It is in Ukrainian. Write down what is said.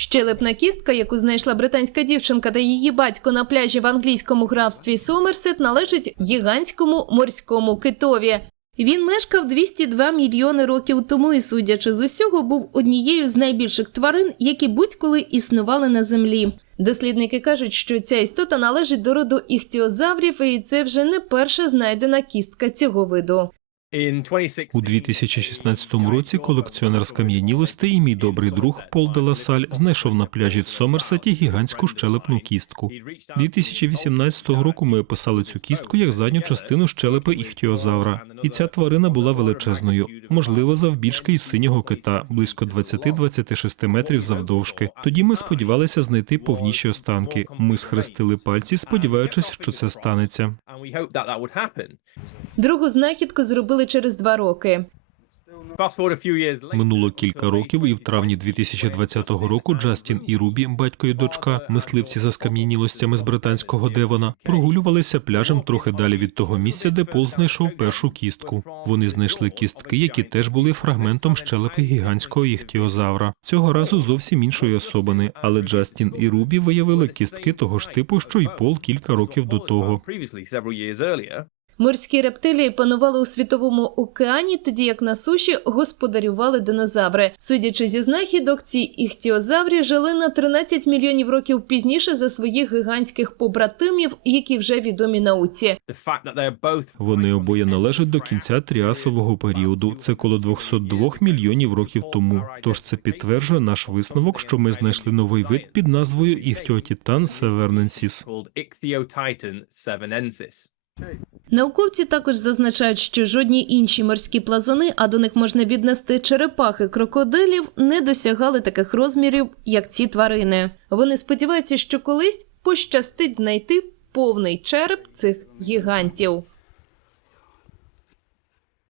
Щелепна кістка, яку знайшла британська дівчинка та її батько на пляжі в англійському графстві Сомерсет, належить гігантському морському китові. Він мешкав 202 мільйони років тому і, судячи з усього, був однією з найбільших тварин, які будь-коли існували на землі. Дослідники кажуть, що ця істота належить до роду іхтіозаврів, і це вже не перша знайдена кістка цього виду. У 2016 році колекціонер скам'янілостей і мій добрий друг Пол де Ласаль знайшов на пляжі в Сомерсеті гігантську щелепну кістку. 2018 року ми описали цю кістку як задню частину щелепи іхтіозавра, і ця тварина була величезною, можливо, завбільшки із синього кита, близько 20-26 метрів завдовжки. Тоді ми сподівалися знайти повніші останки. Ми схрестили пальці, сподіваючись, що це станеться. Другу знахідку зробили через два роки. Минуло кілька років, і в травні 2020 року Джастін і Рубі, батько і дочка, мисливці за скам'янілостями з британського Девона, прогулювалися пляжем трохи далі від того місця, де Пол знайшов першу кістку. Вони знайшли кістки, які теж були фрагментом щелепи гігантського іхтіозавра. Цього разу зовсім іншої особини, але Джастін і Рубі виявили кістки того ж типу, що й Пол кілька років до того. Морські рептилії панували у світовому океані, тоді як на суші господарювали динозаври. Судячи зі знахідок, ці іхтіозаврі жили на 13 мільйонів років пізніше за своїх гігантських побратимів, які вже відомі науці. Вони обоє належать до кінця тріасового періоду. Це коло 202 мільйонів років тому. Тож це підтверджує наш висновок, що ми знайшли новий вид під назвою Іхтіотітан северненсіс. Науковці також зазначають, що жодні інші морські плазуни, а до них можна віднести черепахи крокодилів, не досягали таких розмірів, як ці тварини. Вони сподіваються, що колись пощастить знайти повний череп цих гігантів.